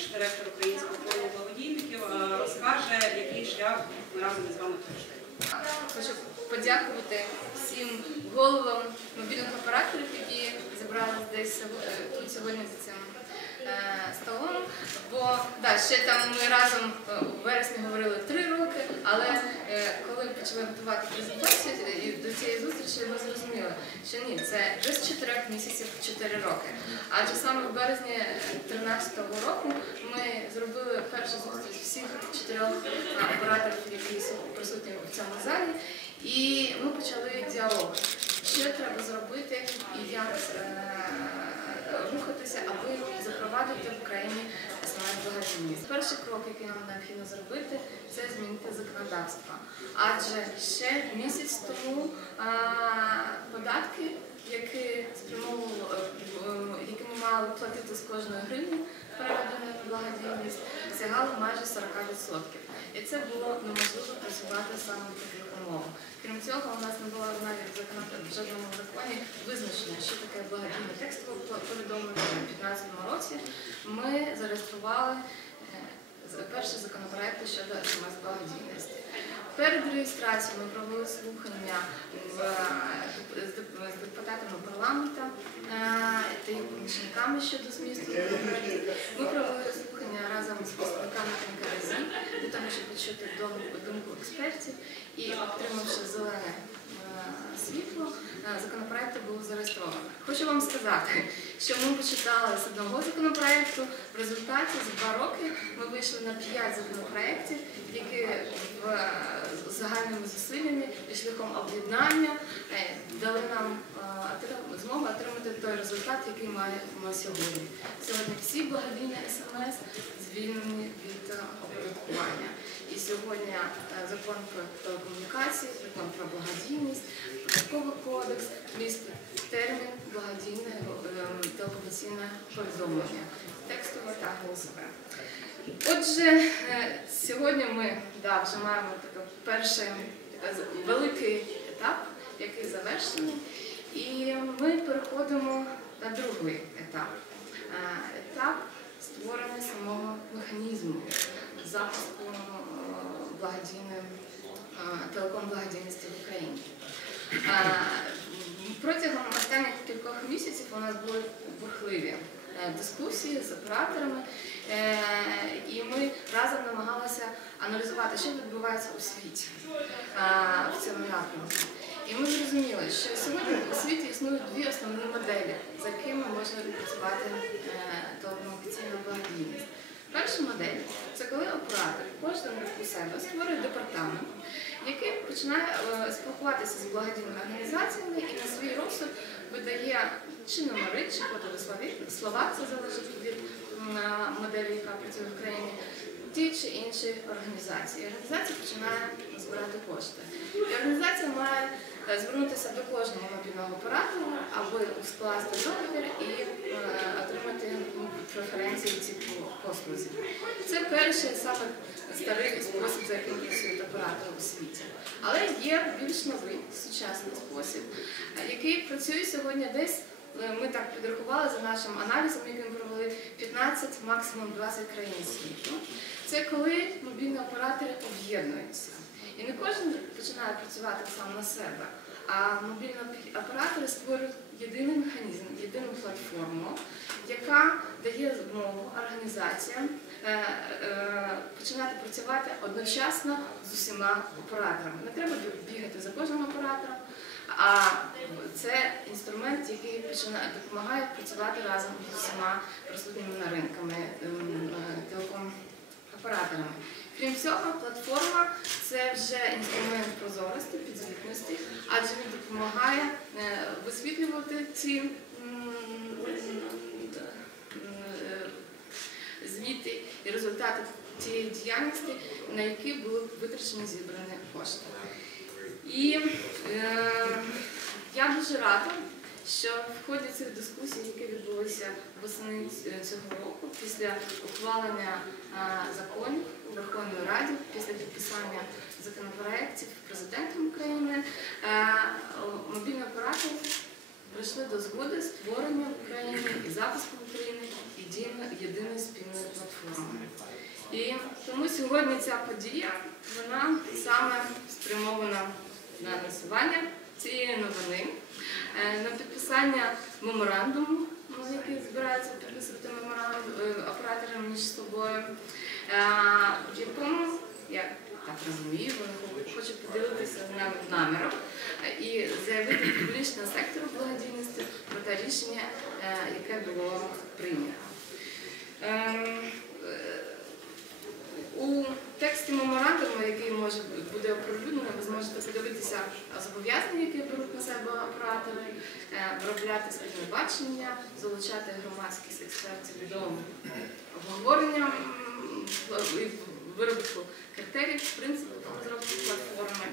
Головецька директор Українського форуму благодійників, е, розкаже, який шлях ми разом із вами пройшли. Хочу подякувати всім головам мобільних операторів, які зібралися десь е, тут сьогодні за цим е, столом. Бо да, ще там ми разом у вересні говорили три роки, але коли почали готувати презентацію до цієї зустрічі, ми зрозуміли, що ні, це без чотирьох місяців чотири роки. Адже саме в березні 2013 року ми зробили першу зустріч всіх чотирьох операторів, які присутні в цьому залі, і ми почали діалог. Що треба зробити і як е, рухатися, аби смс. Перший крок, який нам необхідно зробити, це змінити законодавство. Адже ще місяць тому податки, які е, які ми мали платити з кожної гривні, переведеної в благодійність, сягали майже 40%. І це було неможливо працювати саме в таких умовах. Крім цього, у нас не було навіть в жодному законі визначення, що таке благодійне текстове повідомлення. У 2015 році ми зареєстрували перші законопроекти щодо смс благодійності. Перед реєстрацією ми провели слухання з депутатами парламенту е, та їх помічниками щодо змісту. Ми провели слухання разом з представниками НКРЗ для того, щоб почути думку, думку експертів і отримавши зелене е, світло, е, законопроекти були зареєстровані. Хочу вам сказати, що ми почитали з одного законопроекту. В результаті за два роки ми вийшли на п'ять законопроєктів, які в е, загальними зусиллями і шляхом об'єднання е, дали нам е, змогу отримати той результат, який маємо сьогодні. Сьогодні всі благодійні смс звільнені від оподаткування. І сьогодні закон про телекомунікації, закон про благодійність, податковий кодекс містить термін благодійне е, повідомлення, текстове та голосове. Отже, е, сьогодні ми да, вже маємо такий перший великий етап, який завершений, і ми переходимо на другий етап. Е, Етап створення самого механізму запуску е, благодійної телеком благодійності в Україні. Протягом останніх кількох місяців у нас були бурхливі е, дискусії з операторами, е, і ми разом намагалися аналізувати, що відбувається у світі е, в цьому напрямку. І ми зрозуміли, що сьогодні у світі існують дві основні моделі, за якими можна працювати телекомунікаційна благодійність. Перша модель це коли оператор кожен у себе створює департамент, який починає е, спілкуватися з благодійними організаціями і на свій розсуд видає чи номери, чи кодові слова, це залежить від моделі, яка працює в країні, ті чи інші організації. Організація починає збирати кошти. І організація має е, звернутися до кожного мобільного оператора, аби скласти договір і е, отримати преференції ці послузі. Це перший саме старий спосіб, за яким працюють оператори у світі. Але є більш новий сучасний спосіб, який працює сьогодні десь. е, Ми так підрахували за нашим аналізом, який ми провели 15, максимум 20 країн світу. Це коли мобільні оператори об'єднуються. І не кожен починає працювати сам на себе, а мобільні оператори створюють єдиний механізм, єдину платформу, яка дає змогу організаціям е, е, починати працювати одночасно з усіма операторами. Не треба бігати за кожним оператором, а це інструмент, який допомагає працювати разом з усіма присутніми на ринками ем, телеком операторами. Крім цього, платформа це вже інструмент прозорості, підзвітності, адже він допомагає е, висвітлювати ці м, е, звіти і результати тієї діяльності, на які були витрачені зібрані кошти. І е, я дуже рада, що в ході цих дискусій, які відбулися восени цього року, після ухвалення е, законів у Верховній Раді, після підписання законопроєктів президентом України, е, мобільні оператори дійшли до згоди створення в Україні і запуску в Україні єдиної, єдиної спільної платформи. І тому сьогодні ця подія вона саме спрямована на насування цієї новини, е, на підписання меморандуму, ну, який збираються підписувати меморандум е, оператори між собою, е, в якому я так розумію, вони хочуть подивитися на наміром е, і заявити публічному сектору благодійності про те рішення, яке було прийнято. Ем, е, у тексті меморандуму, який може буде оприлюднений, ви зможете подивитися зобов'язання, які беруть на себе оператори, е, виробляти спільне бачення, залучати громадських експертів до обговорення виробку критеріїв, принципів розробки платформи.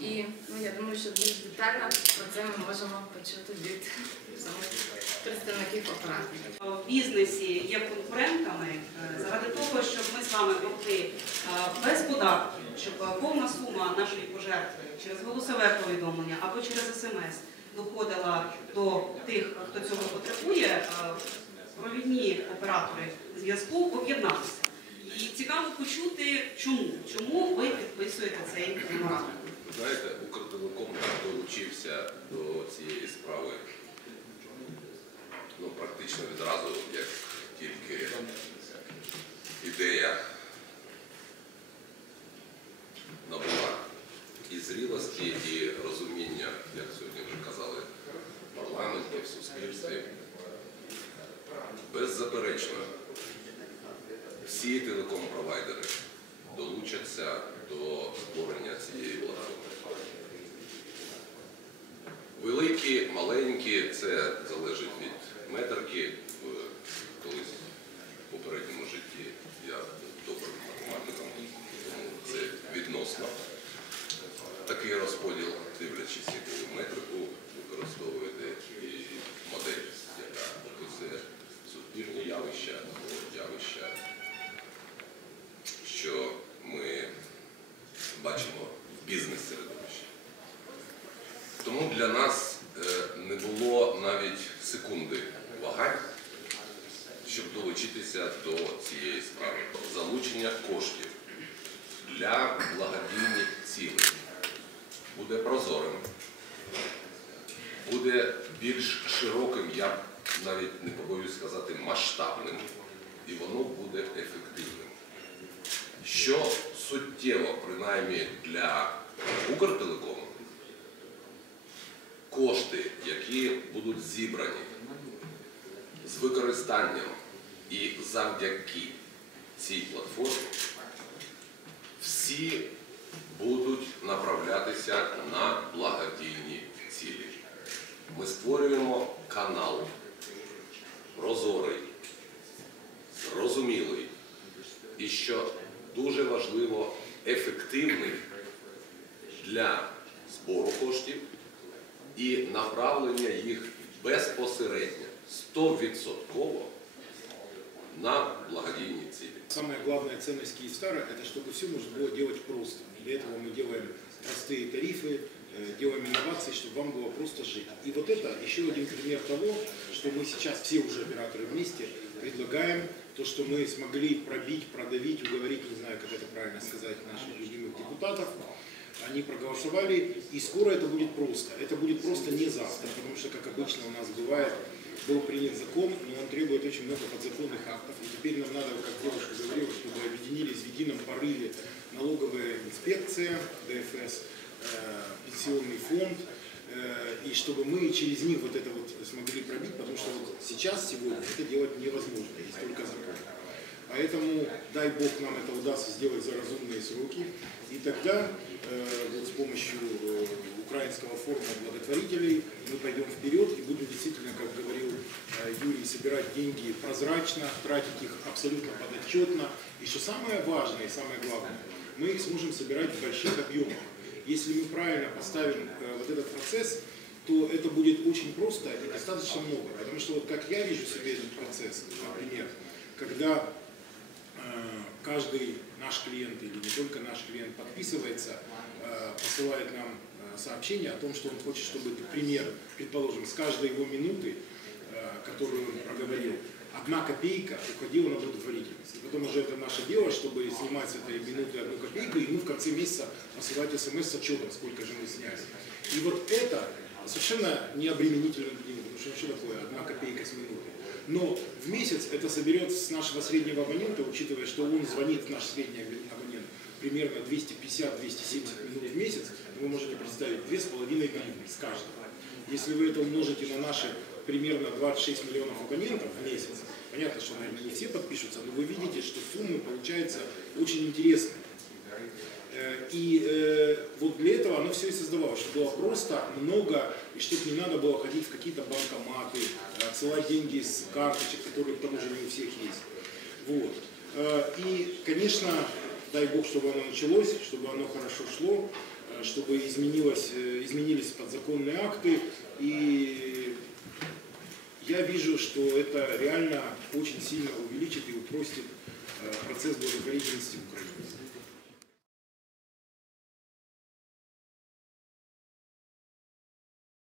І ну, я що більш детально про це ми можемо почути від представників операторів. в бізнесі є конкурентами е, заради того, щоб ми з вами могли е, без податків, щоб повна сума нашої пожертви через голосове повідомлення або через смс доходила до тих, хто цього потребує, е, провідні оператори зв'язку об'єднатися. І цікаво почути, чому чому ви підписуєте цей меморандум. Знаєте, Укртелеком долучився до цієї справи? Ну, практично відразу, як тільки ідея набула і зрілості, і розуміння, як сьогодні вже казали, в парламенті, в суспільстві. Беззаперечно, всі телеком-провайдери долучаться до створення цієї платформи. Великі, маленькі, це залежить від метрики. Колись в попередньому житті я добрим математиком, тому це відносно. Такий розподіл, дивлячись, яку метрику використовуєте і модель, яка описує суспільні явища або явища, що ми бачимо в бізнес-середовищі. Тому для нас е, не було навіть секунди вагань, щоб долучитися до цієї справи. Залучення коштів для благодійних цілей буде прозорим, буде більш широким, я навіть не побоюсь сказати, масштабним, і воно буде ефективним. Що суттєво, принаймні для Укртелекому, кошти, які будуть зібрані з використанням і завдяки цій платформі, всі будуть направлятися на благодійні цілі. Ми створюємо канал прозорий, зрозумілий і що дуже важливо, ефективний для збору коштів і направлення їх безпосередньо 100% на благодійні цілі. Самая главная ценность Киевстара – это чтобы все можно было делать просто. Для этого мы делаем простые тарифы, э, делаем инновации, чтобы вам было просто жить. И вот это еще один пример того, что мы сейчас все уже операторы вместе предлагаем, то, что мы смогли пробить, продавить, уговорить, не знаю, как это правильно сказать, наших любимых депутатов. Они проголосовали, и скоро это будет просто. Это будет просто не завтра, потому что, как обычно у нас бывает, был принят закон, но он требует очень много подзаконных актов. И теперь нам надо, как девушка говорила, чтобы объединились в едином порыве налоговая инспекция, ДФС, э, пенсионный фонд, э, и чтобы мы через них вот это вот смогли пробить, потому что вот сейчас, сегодня, это делать невозможно, есть только закон. Поэтому дай Бог нам это удастся сделать за разумные сроки. И тогда э, вот с помощью э, украинского форума благотворителей мы пойдем вперед и будем действительно, как говорил э, Юрий, собирать деньги прозрачно, тратить их абсолютно подотчетно. И что самое важное и самое главное, мы их сможем собирать в больших объемах. Если мы правильно поставим э, вот этот процесс, то это будет очень просто и достаточно много. Потому что вот как я вижу себе этот процесс, например, когда каждый наш клиент или не только наш клиент подписывается, э, посылает нам э, сообщение о том, что он хочет, чтобы, например, предположим, с каждой его минуты, э, которую он проговорил, одна копейка уходила на благотворительность. И потом уже это наше дело, чтобы снимать с этой минуты одну копейку, и мы в конце месяца посылать смс с отчетом, сколько же мы сняли. И вот это совершенно не обременительно для него, потому что что такое одна копейка с минуты. Но в месяц это соберет с нашего среднего абонента, учитывая, что он звонит, наш средний абонент, примерно 250-270 минут в месяц, вы можете представить 2,5 гривны с каждого. Если вы это умножите на наши примерно 26 миллионов абонентов в месяц, понятно, что, наверное, не все подпишутся, но вы видите, что суммы получаются очень интересные. Э, И э, вот для этого оно все и создавалось, чтобы было просто много, и чтобы не надо было ходить в какие-то банкоматы, э, отсылать деньги с карточек, которые к тому не у всех есть. Вот. И, конечно, дай Бог, чтобы оно началось, чтобы оно хорошо шло, чтобы изменилось, изменились подзаконные акты. И я вижу, что это реально очень сильно увеличит и упростит процесс благотворительности в Украине.